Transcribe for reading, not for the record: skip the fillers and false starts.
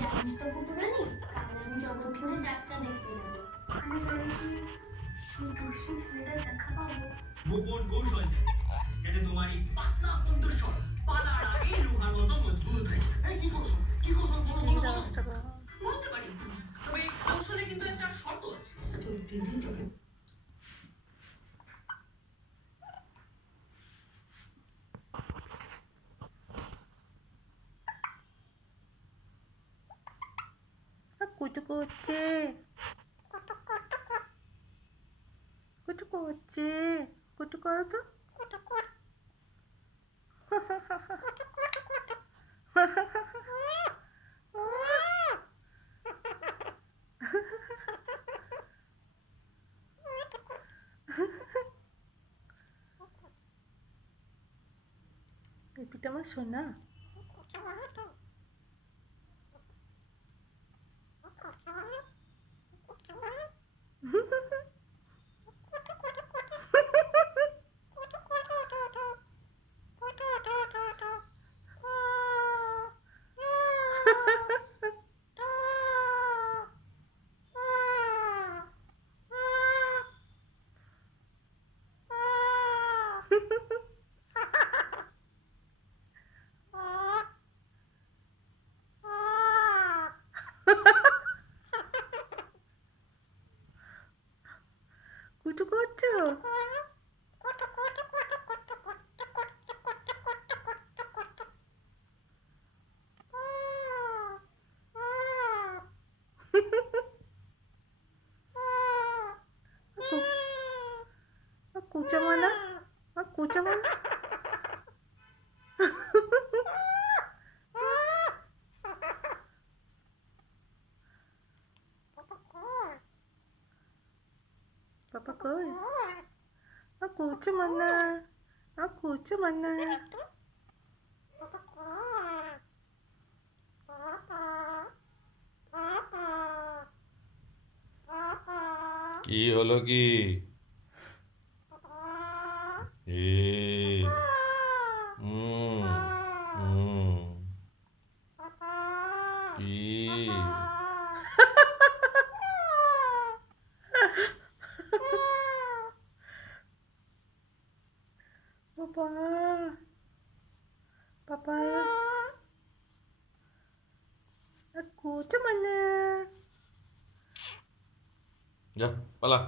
জানিস তো পুটুরানি, কাল আমি জগৎপুরে যাত্রা দেখতে যাবো। ওখানে গেলে কি ওই দস্যু ছেলেটার দেখা পাবো? গোপন কৌশল জানি, যাতে তোমার এই পাতলা কণ্ঠস্বর পালার আগে লোহার মতো মজবুত হয়। এই কি কৌশল? কি কৌশল? বলো বলো বলো। বলতে পারি, তবে এই কৌশলে কিন্তু একটা শর্ত আছে। তো দিদি তোকে কুটু করছে, কুটু করছে, কুটু করো তো। বেবিটা আমার সোনা। কুটু করছো? কুচা মানা, কুচা মানা। Papa koi. Kucha mana. Kucha mana. কি হলো কি? হুম হুম কি? Papa. Papa. Kucha mana. যা পালা।